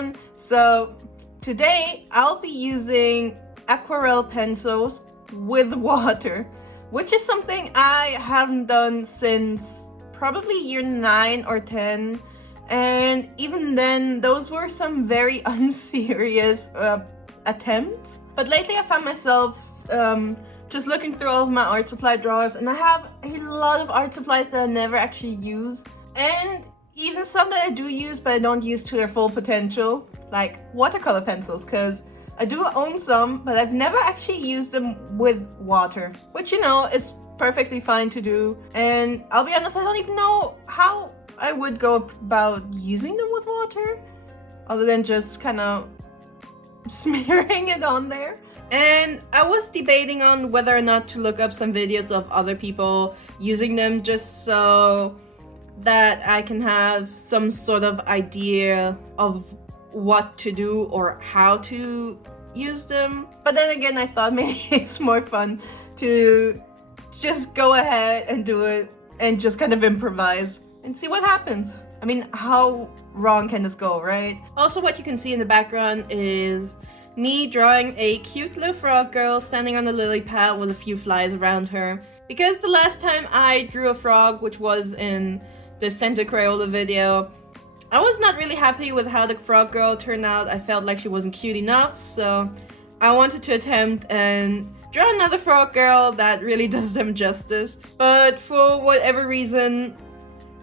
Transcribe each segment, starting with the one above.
everyone! So today I'll be using aquarelle pencils with water, which is something I haven't done since probably year 9 or 10, and even then those were some very unserious attempts. But lately I found myself just looking through all of my art supply drawers, and I have a lot of art supplies that I never actually use, and even some that I do use but I don't use to their full potential, like watercolor pencils, because I do own some, but I've never actually used them with water, which, you know, is perfectly fine to do. And I'll be honest, I don't even know how I would go about using them with water, other than just kind of smearing it on there. And I was debating on whether or not to look up some videos of other people using them, just so that I can have some sort of idea of what to do or how to use them. But then again, I thought maybe it's more fun to just go ahead and do it and just kind of improvise and see what happens. I mean, how wrong can this go, right? Also, what you can see in the background is me drawing a cute little frog girl standing on a lily pad with a few flies around her. Because the last time I drew a frog, which was in the Santa Crayola video, I was not really happy with how the frog girl turned out. I felt like she wasn't cute enough, so I wanted to attempt and draw another frog girl that really does them justice. But for whatever reason,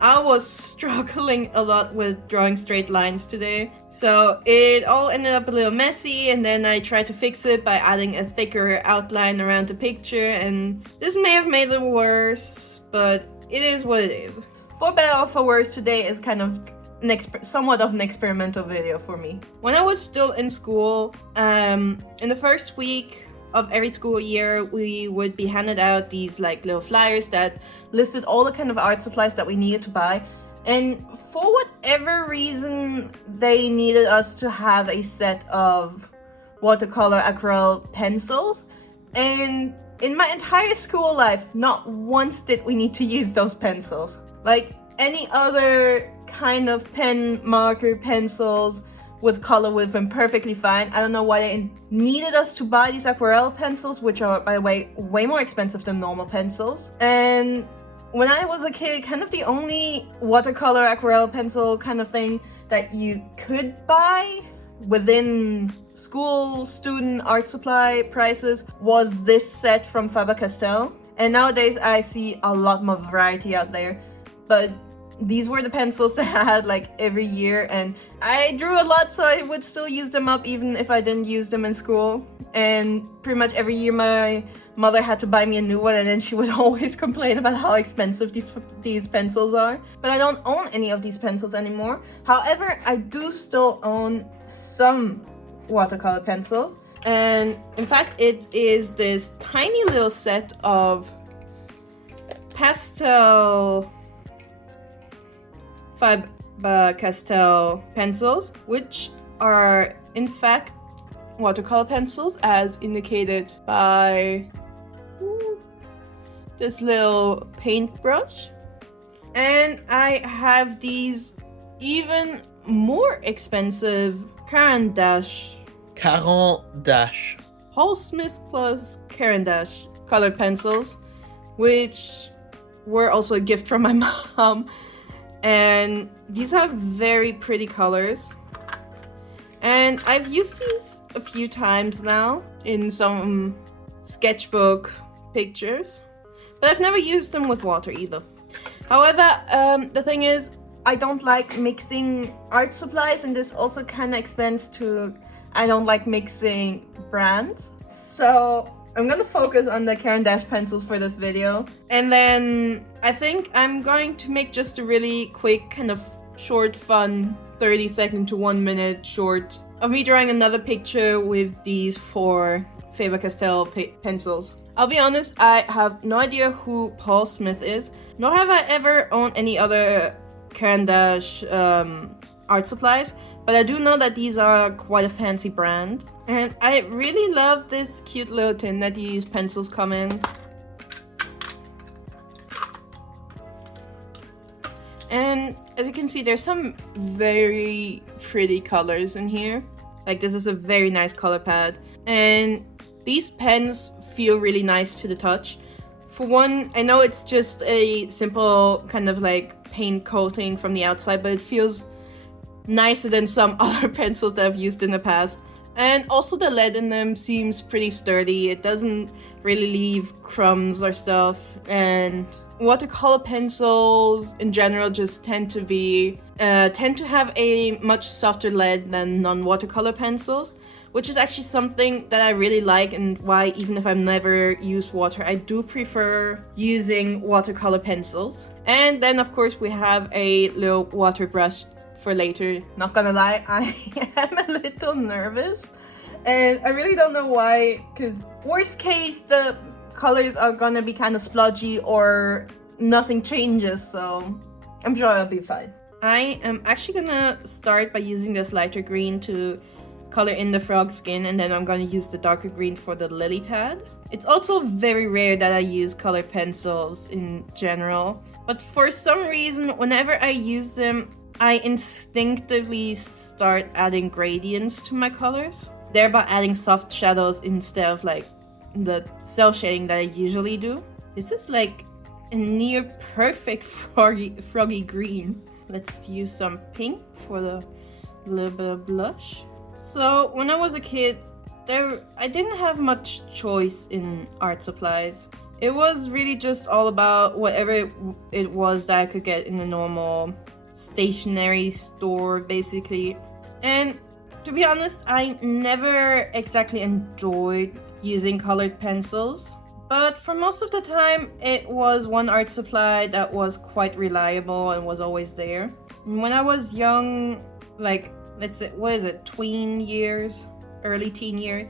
I was struggling a lot with drawing straight lines today, so it all ended up a little messy, and then I tried to fix it by adding a thicker outline around the picture, and this may have made it worse, but it is what it is. For better or for worse, today is kind of somewhat of an experimental video for me. When I was still in school, in the first week of every school year, we would be handed out these like little flyers that listed all the kind of art supplies that we needed to buy. And for whatever reason, they needed us to have a set of watercolor aquarelle pencils. And in my entire school life, not once did we need to use those pencils. Like any other kind of pen, marker, pencils with color would have been perfectly fine. I don't know why they needed us to buy these aquarelle pencils, which are, by the way, way more expensive than normal pencils. And when I was a kid, kind of the only watercolor aquarelle pencil kind of thing that you could buy within school student art supply prices was this set from Faber-Castell. And nowadays I see a lot more variety out there, but these were the pencils that I had like every year, and I drew a lot, so I would still use them up even if I didn't use them in school. And pretty much every year my mother had to buy me a new one, and then she would always complain about how expensive these pencils are. But I don't own any of these pencils anymore. However, I do still own some watercolor pencils, and in fact it is this tiny little set of pastel Faber-Castell pencils, which are in fact watercolor pencils as indicated by this little paintbrush. And I have these even more expensive Caran Paul Smith plus Caran colored pencils, which were also a gift from my mom. And these have very pretty colors, and I've used these a few times now in some sketchbook pictures, but I've never used them with water either. However, the thing is, I don't like mixing art supplies, and this also kind of extends to I don't like mixing brands. So I'm gonna focus on the Caran pencils for this video, and then I think I'm going to make just a really quick kind of short, fun 30-second to 1-minute short of me drawing another picture with these 4 Faber-Castell pencils. I'll be honest, I have no idea who Paul Smith is, nor have I ever owned any other Caran art supplies, but I do know that these are quite a fancy brand. And I really love this cute little tin that these pencils come in. And as you can see, there's some very pretty colors in here. Like, this is a very nice color pad. And these pens feel really nice to the touch. For one, I know it's just a simple kind of like paint coating from the outside, but it feels nicer than some other pencils that I've used in the past. And also the lead in them seems pretty sturdy. It doesn't really leave crumbs or stuff. And watercolor pencils in general just tend to have a much softer lead than non-watercolor pencils, which is actually something that I really like, and why even if I've never used water, I do prefer using watercolor pencils. And then of course we have a little water brush for later. Not gonna lie, I am a little nervous, and I really don't know why, because worst case the colors are gonna be kind of splodgy or nothing changes, so I'm sure I'll be fine. I am actually gonna start by using this lighter green to color in the frog skin, and then I'm gonna use the darker green for the lily pad. It's also very rare that I use colored pencils in general, but for some reason whenever I use them I instinctively start adding gradients to my colors, thereby adding soft shadows instead of like the cell shading that I usually do. This is like a near perfect froggy green. Let's use some pink for the little bit of blush. So when I was a kid, I didn't have much choice in art supplies. It was really just all about whatever it was that I could get in a normal stationery store, basically. And to be honest, I never exactly enjoyed using colored pencils, but for most of the time it was one art supply that was quite reliable and was always there. When I was young, like let's say, what is it, tween years, early teen years,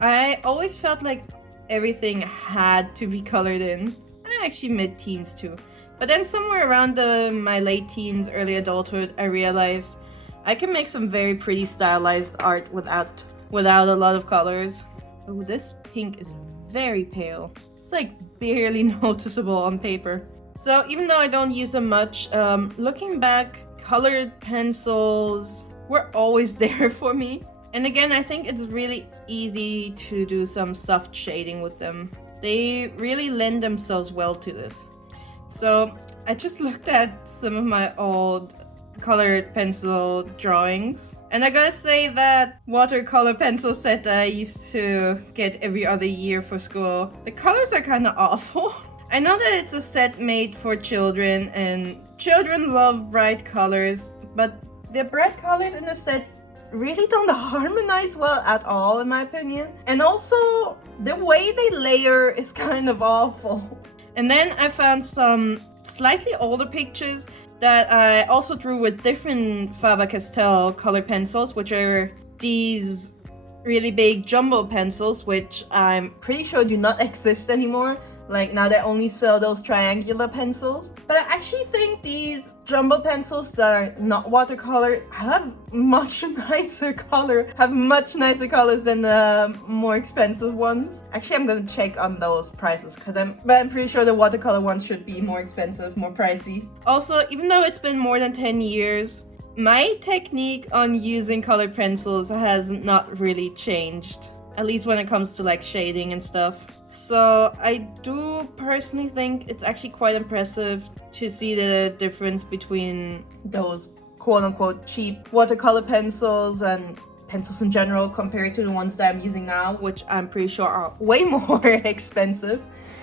I always felt like everything had to be colored in. Actually mid-teens too. But then somewhere around my late teens, early adulthood, I realized I can make some very pretty stylized art without a lot of colors. Oh, this pink is very pale. It's like barely noticeable on paper. So even though I don't use them much, looking back, colored pencils were always there for me. And again, I think it's really easy to do some soft shading with them. They really lend themselves well to this. So I just looked at some of my old colored pencil drawings, and I gotta say that watercolor pencil set that I used to get every other year for school, the colors are kind of awful. I know that it's a set made for children, and children love bright colors, but the bright colors in the set really don't harmonize well at all in my opinion. And also the way they layer is kind of awful. And then I found some slightly older pictures that I also drew with different Faber-Castell color pencils, which are these really big jumbo pencils, which I'm pretty sure do not exist anymore. Like now they only sell those triangular pencils. But I actually think these jumbo pencils that are not watercolor have much nicer colors than the more expensive ones. Actually, I'm gonna check on those prices because I'm pretty sure the watercolor ones should be more expensive, more pricey. Also, even though it's been more than 10 years, my technique on using colored pencils has not really changed, at least when it comes to like shading and stuff. So I do personally think it's actually quite impressive to see the difference between those quote-unquote cheap watercolor pencils and pencils in general compared to the ones that I'm using now, which I'm pretty sure are way more expensive.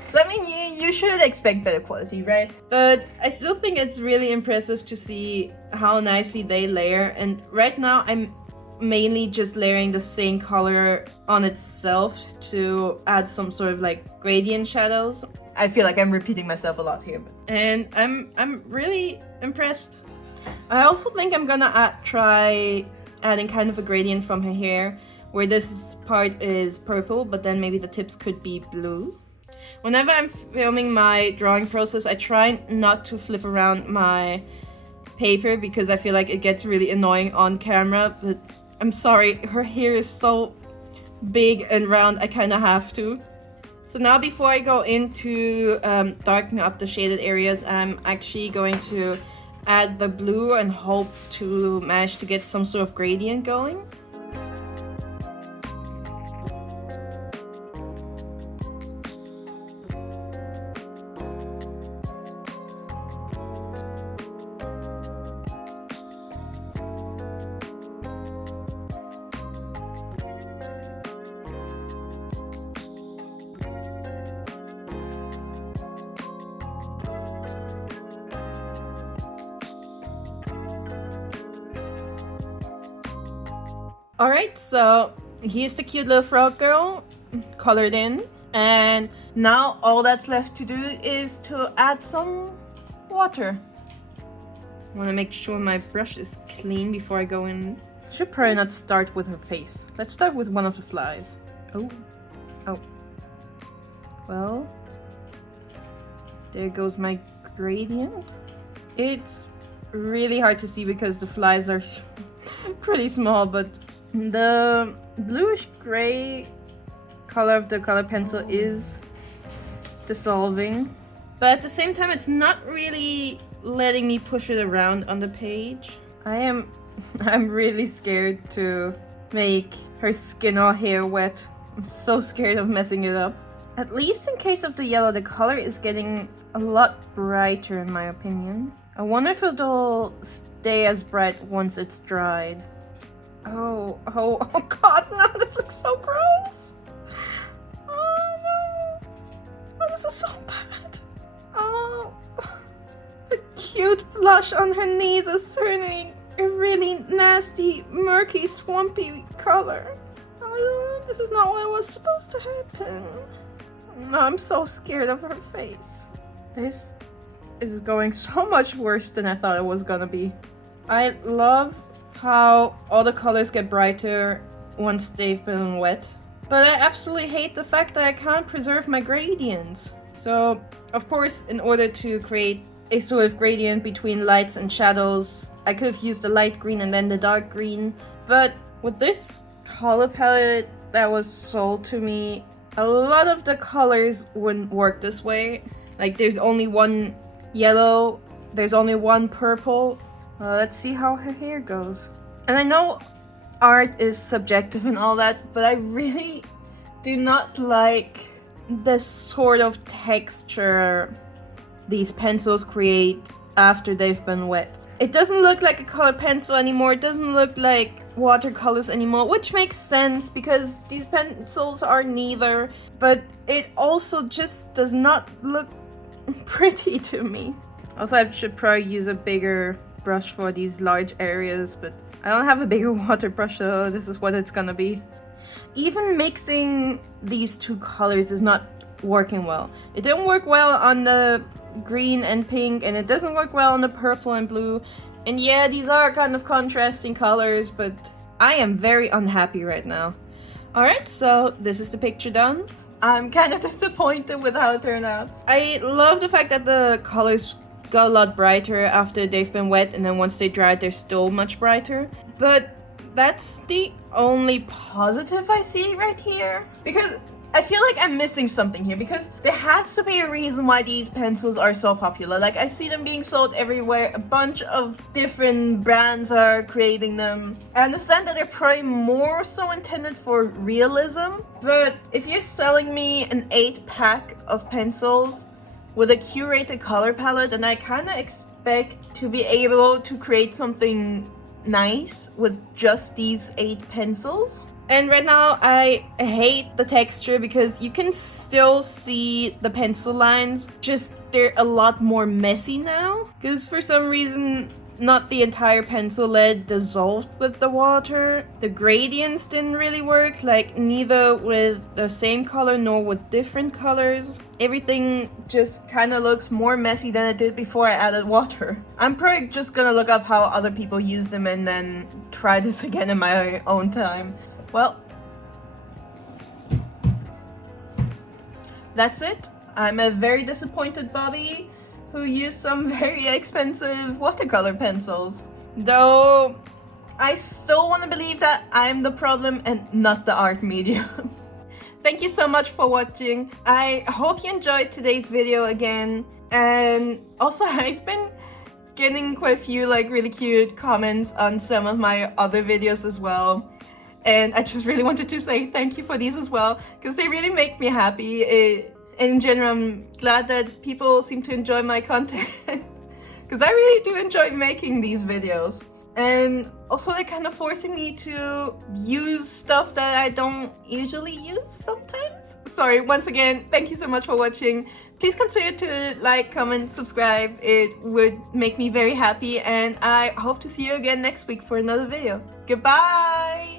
So I mean, you should expect better quality, right? But I still think it's really impressive to see how nicely they layer. And right now I'm mainly just layering the same color on itself to add some sort of like gradient shadows. I feel like I'm repeating myself a lot here, and I'm really impressed. I also think I'm gonna try adding kind of a gradient from her hair, where this part is purple, but then maybe the tips could be blue. Whenever I'm filming my drawing process, I try not to flip around my paper because I feel like it gets really annoying on camera, but I'm sorry, her hair is so big and round, I kind of have to. So now before I go into darken up the shaded areas, I'm actually going to add the blue and hope to manage to get some sort of gradient going. Alright, so here's the cute little frog girl colored in, and now all that's left to do is to add some water. I want to make sure my brush is clean before I go in. Should probably not start with her face. Let's start with one of the flies. Oh. Well, there goes my gradient. It's really hard to see because the flies are pretty small, but the bluish gray color of the color pencil is dissolving, but at the same time it's not really letting me push it around on the page. I'm really scared to make her skin or hair wet. I'm so scared of messing it up. At least in case of the yellow, the color is getting a lot brighter in my opinion. I wonder if it'll stay as bright once it's dried. Oh god, no, this looks so gross. Oh no. Oh, this is so bad. Oh, the cute blush on her knees is turning a really nasty, murky, swampy color. Oh, this is not what was supposed to happen. No, I'm so scared of her face. This is going so much worse than I thought it was gonna be. I love how all the colors get brighter once they've been wet, but I absolutely hate the fact that I can't preserve my gradients. So, of course, in order to create a sort of gradient between lights and shadows, I could have used the light green and then the dark green, but with this color palette that was sold to me, a lot of the colors wouldn't work this way. Like, there's only one yellow, there's only one purple. Let's see how her hair goes. And I know art is subjective and all that, but I really do not like the sort of texture these pencils create after they've been wet. It doesn't look like a color pencil anymore, it doesn't look like watercolors anymore, which makes sense because these pencils are neither, but it also just does not look pretty to me. Also, I should probably use a bigger brush for these large areas, but I don't have a bigger water brush, so this is what it's gonna be. Even mixing these two colors is not working well. It didn't work well on the green and pink, and it doesn't work well on the purple and blue. And yeah, these are kind of contrasting colors, but I am very unhappy right now. Alright, so this is the picture done. I'm kind of disappointed with how it turned out. I love the fact that the colors got a lot brighter after they've been wet, and then once they dried they're still much brighter, but that's the only positive I see right here, because I feel like I'm missing something here, because there has to be a reason why these pencils are so popular. Like, I see them being sold everywhere, a bunch of different brands are creating them. I understand that they're probably more so intended for realism, but if you're selling me an 8-pack of pencils with a curated color palette, and I kind of expect to be able to create something nice with just these 8 pencils. And right now I hate the texture because you can still see the pencil lines, just they're a lot more messy now. Because for some reason, not the entire pencil lead dissolved with the water. The gradients didn't really work, like neither with the same color nor with different colors. Everything just kind of looks more messy than it did before I added water. I'm probably just gonna look up how other people use them and then try this again in my own time. Well, that's it. I'm a very disappointed Bobby who used some very expensive watercolor pencils. Though, I still want to believe that I'm the problem and not the art medium. Thank you so much for watching. I hope you enjoyed today's video again. And also, I've been getting quite a few like really cute comments on some of my other videos as well. And I just really wanted to say thank you for these as well, because they really make me happy. In general, I'm glad that people seem to enjoy my content, because I really do enjoy making these videos. And also they're kind of forcing me to use stuff that I don't usually use sometimes. Sorry, once again, thank you so much for watching. Please consider to like, comment, subscribe. It would make me very happy, and I hope to see you again next week for another video. Goodbye!